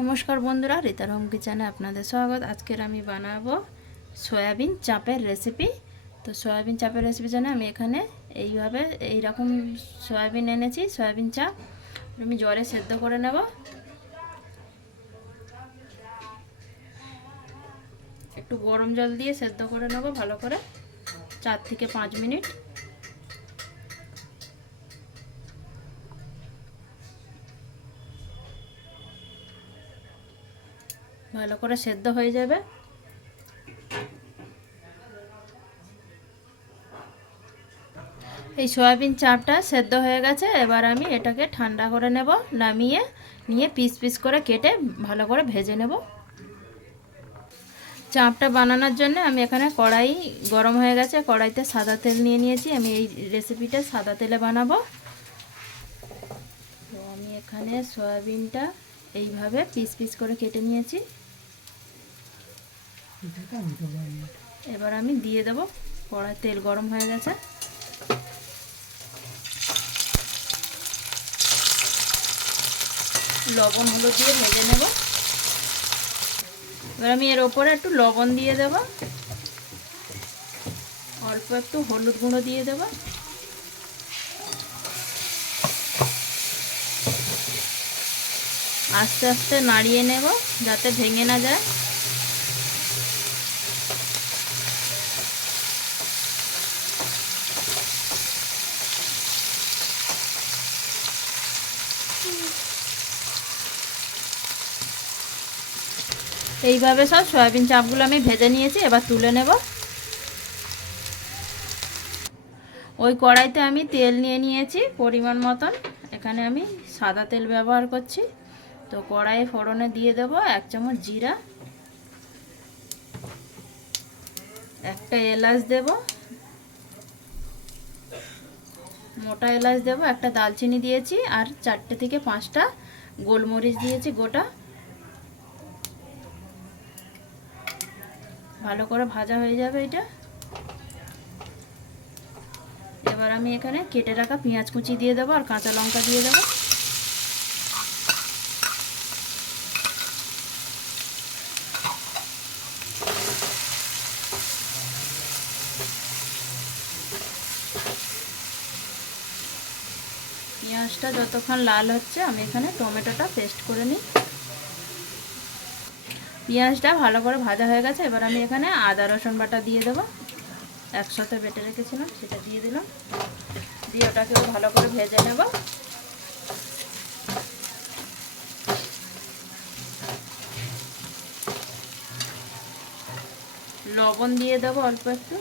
নমস্কার বন্ধুরা, রিতার হোম কিচেনে আপনাদের স্বাগত। আজকের আমি বানাবো সয়াবিন চাপের রেসিপি। তো সয়াবিন চাপের রেসিপির জন্য আমি এখানে এইরকম সয়াবিন এনেছি। সয়াবিন চাপ আমি জলে সেদ্ধ করে নেব। একটু গরম জল দিয়ে সেদ্ধ করে নেব ভালো করে, 4 থেকে 5 মিনিট। ভালো করে সেদ্ধ হয়ে যাবে। এই সয়াবিন চাপটা সেদ্ধ হয়ে গেছে। এবার আমি এটাকে ঠান্ডা করে নেব, নামিয়ে নিয়ে পিস পিস করে কেটে ভালো করে ভেজে নেব। চাপটা বানানোর জন্য আমি এখানে কড়াই গরম হয়ে গেছে, কড়াইতে সাদা তেল নিয়ে নিয়েছি। আমি এই রেসিপিটা সাদা তেলে বানাবো। তো আমি এখানে সয়াবিনটা এইভাবে পিস পিস করে কেটে নিয়েছি। এবার আমি দিয়ে দেব। কড়াই তেল গরম হয়ে গেছে। লবণ হলুদ দিয়ে ভেজে নেব। এবার আমি এর ওপরে একটু লবণ দিয়ে দেব, অল্প একটু হলুদ গুঁড়ো দিয়ে দেব। আস্তে আস্তে নাড়িয়ে নেব যাতে ভেঙে না যায়। এইভাবে সব সয়াবিন চাপগুলো আমি ভেজে নিয়েছি। এবার তুলে নেব। ওই কড়াইতে আমি তেল নিয়ে নিয়েছি পরিমাণ মতন। এখানে আমি সাদা তেল ব্যবহার করছি। তো কড়াইয়ে ফোড়নে দিয়ে দেব 1 চামচ জিরা, একটা এলাচ দেব, মোটা এলাচ দেব, একটা দালচিনি দিয়েছি, আর 4টে থেকে 5টা গোলমরিচ দিয়েছি গোটা। ভালো করে ভাজা হয়ে যাবে এটা। এবার আমি এখানে কেটে রাখা পেঁয়াজ কুচি দিয়ে দেবো আর কাঁচা লঙ্কা দিয়ে দেবো। পেঁয়াজটা যতক্ষণ লাল হচ্ছে আমি এখানে টমেটোটা পেস্ট করে নিই। পেঁয়াজটা ভালো করে ভাজা হয়ে গেছে। এবার আমি এখানে আদা রসুন বাটা দিয়ে দেবো। একসাথে বেটে রেখেছিলাম সেটা দিয়ে দিলাম। দিয়ে ওটাকেও ভালো করে ভেজে নেব। লবণ দিয়ে দেবো অল্প একটু।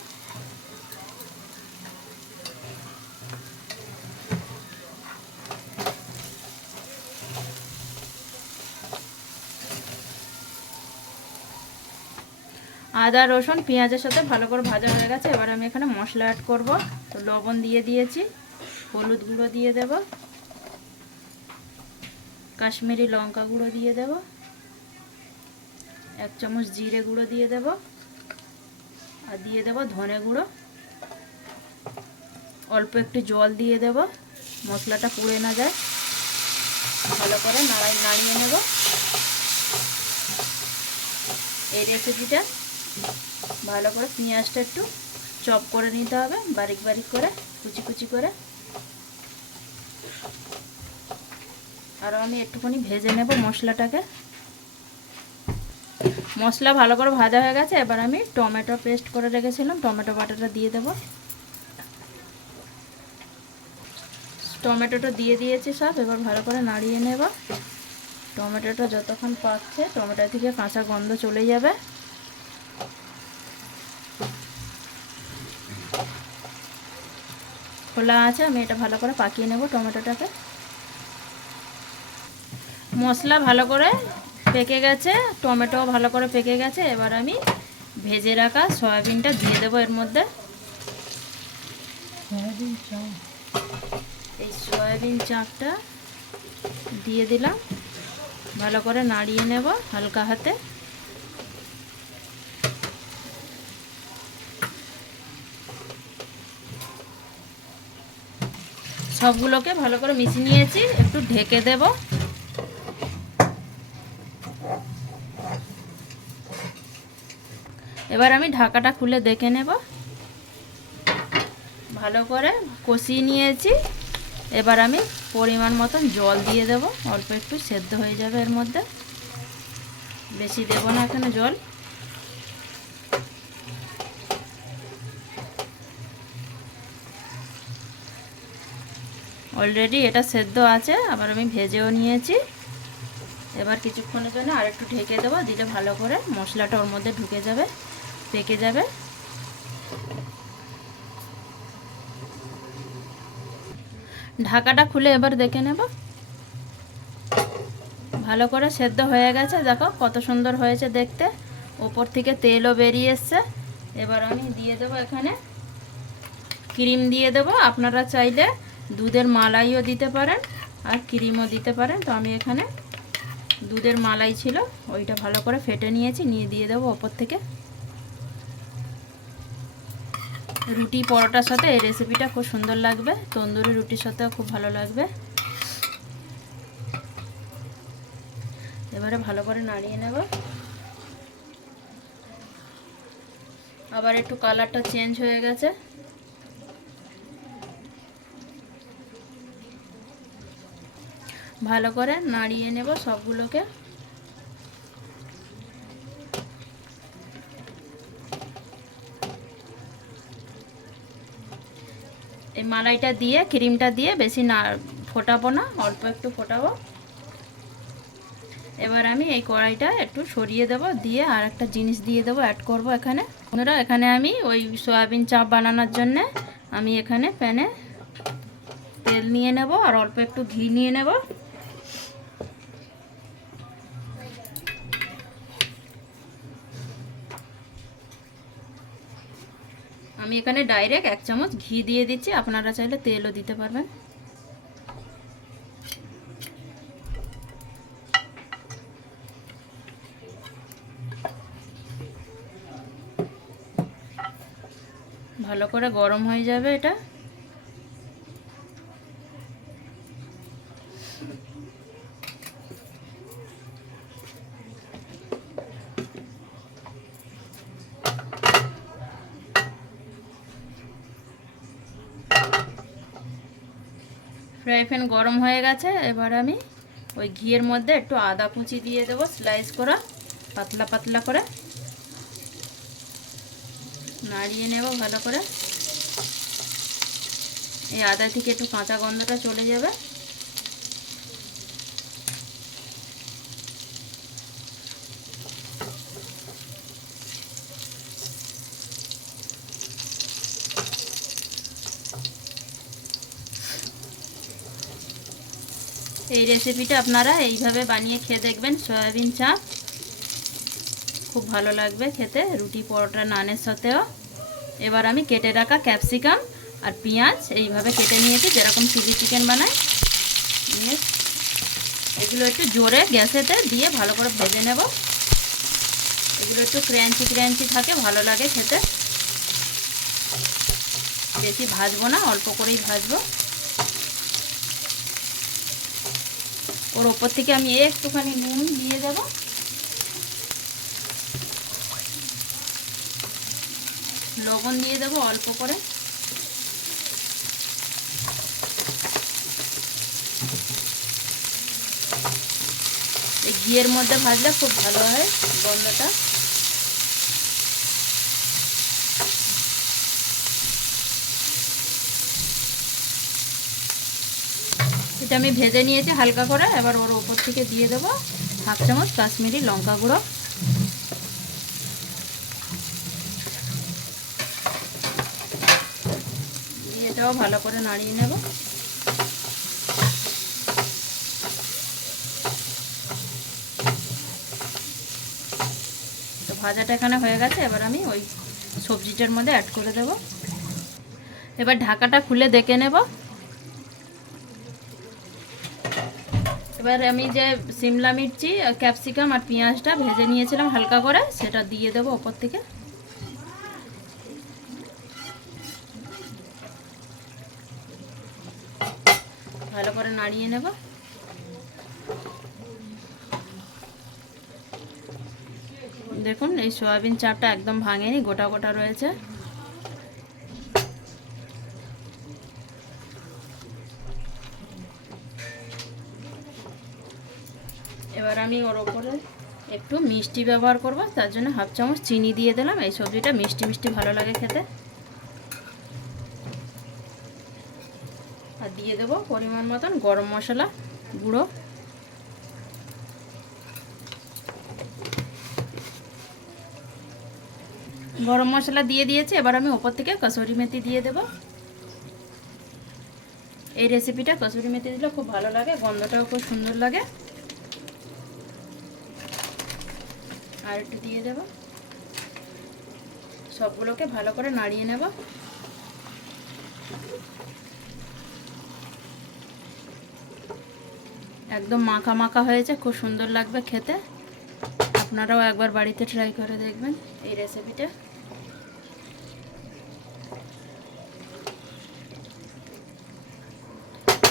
আদা রসুন পেঁয়াজের সাথে ভালো করে ভাজা হয়ে গেছে। এবার আমি এখানে মশলা অ্যাড করব। তো লবণ দিয়ে দিয়েছি, হলুদ গুঁড়ো দিয়ে দেব, কাশ্মীরি লঙ্কা গুঁড়ো দিয়ে দেব, 1 চামচ জিরে গুঁড়ো দিয়ে দেব, আর দিয়ে দেব ধনে গুঁড়ো। অল্প একটু জল দিয়ে দেব, মশলাটা পুড়ে না যায়। ভালো করে নাড়িয়ে নেব। এই রেসিপিটা ভালো করে পেঁয়াজটা একটু চপ করে নিতে হবে, বারিক বারিক করে, কুচি কুচি করে। আর আমি একটুখানি ভেজে নেব মশলাটাকে। মশলা ভালো করে ভাজা হয়ে গেছে। এবার আমি টমেটো পেস্ট করে রেখেছিলাম, টমেটো বাটাটা দিয়ে দেব। টমেটোটা দিয়ে দিয়েছি সব। এবার ভালো করে নাড়িয়ে নেব। টমেটোটা যতক্ষণ পাকছে টমেটো থেকে কাঁচা গন্ধ চলে যাবে। খোলা আছে, আমি এটা ভালো করে পাকিয়ে নেব টমেটোটাকে। মশলা ভালো করে পেকে গেছে, টমেটোও ভালো করে পেকে গেছে। এবার আমি ভেজে রাখা সয়াবিনটা দিয়ে দেবো এর মধ্যে। এই সয়াবিন চাপটা দিয়ে দিলাম। ভালো করে নাড়িয়ে নেব হালকা হাতে। সবগুলোকে ভালো করে মিশিয়ে নিয়েছি। একটু ঢেকে দেব। এবার আমি ঢাকাটা খুলে দেখে নেব। ভালো করে কষিয়ে নিয়েছি। এবার আমি পরিমাণ মতন জল দিয়ে দেব, অল্প একটু সেদ্ধ হয়ে যাবে এর মধ্যে, বেশি দেব না এখানে জল। অলরেডি এটা সেদ্ধ আছে, আবার আমি ভেজেও নিয়েছি। এবার কিছুক্ষণের জন্য আরেকটু ঢেকে দেবো, দিলে ভালো করে মশলাটা ওর মধ্যে ঢুকে যাবে, পেকে যাবে। ঢাকাটা খুলে এবার দেখে নেব। ভালো করে সেদ্ধ হয়ে গেছে, দেখো কত সুন্দর হয়েছে দেখতে, ওপর থেকে তেলও বেরিয়ে এসছে। এবার আমি দিয়ে দেবো এখানে ক্রিম দিয়ে দেবো। আপনারা চাইলে দুধের মালাইও দিতে পারেন আর ক্রিমও দিতে পারেন। তো আমি এখানে দুধের মালাই ছিল, ওইটা ভালো করে ফেটে নিয়েছি, নিয়ে দিয়ে দেবো ওপর থেকে। রুটি পরোটার সাথে এই রেসিপিটা খুব সুন্দর লাগবে, তন্দুরি রুটির সাথেও খুব ভালো লাগবে। এবারে ভালো করে নাড়িয়ে নেব। আবার একটু কালারটা চেঞ্জ হয়ে গেছে। ভালো করে নাড়িয়ে নেব সবগুলোকে। এই মালাইটা দিয়ে ক্রিমটা দিয়ে বেশি না ফোটাবো না, অল্প একটু ফোটাবো। এবার আমি এই কড়াইটা একটু সরিয়ে দেব, দিয়ে আর একটা জিনিস দিয়ে দেবো, অ্যাড করব এখানে। বন্ধুরা, এখানে আমি ওই সয়াবিন চাপ বানানোর জন্যে আমি এখানে প্যানে তেল নিয়ে নেব আর অল্প একটু ঘি নিয়ে নেব। আমি এখানে ডাইরেক্ট 1 চামচ ঘি দিয়ে দিচ্ছি, আপনারা চাইলে তেলও দিতে পারবেন। ভালো করে গরম হয়ে যাবে এটা। ফ্রাই প্যান গরম হয়ে গেছে। এবার আমি ওই ঘিয়ের মধ্যে একটু আদা কুচি দিয়ে দেবো, স্লাইস করা পাতলা পাতলা করে। নাড়িয়ে নেব ভালো করে। এই আদা থেকে একটু কাঁচা গন্ধটা চলে যাবে। এই রেসিপিটা আপনারা এইভাবে বানিয়ে খেয়ে দেখবেন, সয়াবিন চাপ খুব ভালো লাগবে খেতে, রুটি পরোটা নানের সাথেও। এবার আমি কেটে রাখা ক্যাপসিকাম আর পেঁয়াজ এইভাবে কেটে নিয়েছি, যেরকম চিলি চিকেন বানায়। নিয়ে এগুলো একটু জোরে গ্যাসেতে দিয়ে ভালো করে ভেজে নেব। এগুলো একটু ক্র্যাঞ্চি ক্র্যাঞ্চি থাকে, ভালো লাগে খেতে। বেশি ভাজবো না, অল্প করেই ভাজবো। ওর ওপর থেকে আমি একটুখানি নুন দিয়ে দেব। লবণ দিয়ে দেবো অল্প করে। এই ঘিয়ের মধ্যে ভাজলে খুব ভালো হয় গন্ধটা। এটা আমি ভেজে নিয়েছি হালকা করে। এবার ওর ওপর থেকে দিয়ে দেবো 1/2 চামচ কাশ্মীরি লঙ্কা গুঁড়ো। দিয়ে এটাও ভালো করে নাড়িয়ে নেব। তো ভাজাটা এখানে হয়ে গেছে। এবার আমি ওই সবজিটার মধ্যে অ্যাড করে দেব। এবার ঢাকাটা খুলে দেখে নেব। এবার আমি যে সিমলা মির্চি, ক্যাপসিকাম আর পেঁয়াজটা ভেজে নিয়েছিলাম হালকা করে, সেটা দিয়ে দেবো ওপর থেকে। ভালো করে নাড়িয়ে নেব। দেখুন এই সয়াবিন চাপটা একদম ভাঙেনি, গোটা গোটা রয়েছে। এবার আমি ওর ওপরে একটু মিষ্টি ব্যবহার করব, তার জন্য হাফ চামচ চিনি দিয়ে দিলাম। এই সবজিটা মিষ্টি মিষ্টি ভালো লাগে খেতে। আর দিয়ে দেবো পরিমাণ মতন গরম মশলা গুঁড়ো। গরম মশলা দিয়ে দিয়েছি, এবার আমি ওপর থেকে কসুরি মেথি দিয়ে দেব। এই রেসিপিটা কসুরি মেথি দিলে খুব ভালো লাগে, গন্ধটাও খুব সুন্দর লাগে। আর একটু দিয়ে দেব। সবগুলোকে ভালো করে নাড়িয়ে নেব। একদম মাখা মাখা হয়েছে, খুব সুন্দর লাগবে খেতে। আপনারাও একবার বাড়িতে ট্রাই করে দেখবেন এই রেসিপিটা।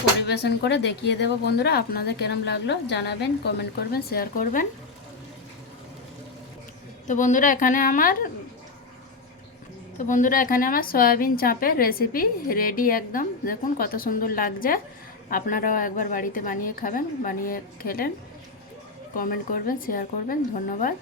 পরিবেশন করে দেখিয়ে দেব বন্ধুরা, আপনাদের কেরম লাগলো জানাবেন, কমেন্ট করবেন, শেয়ার করবেন। তো বন্ধুরা এখানে আমার সয়াবিন চাপের রেসিপি রেডি একদম। দেখুন কত সুন্দর লাগছে। আপনারাও একবার বাড়িতে বানিয়ে খাবেন, বানিয়ে খেলেন, কমেন্ট করবেন, শেয়ার করবেন। ধন্যবাদ।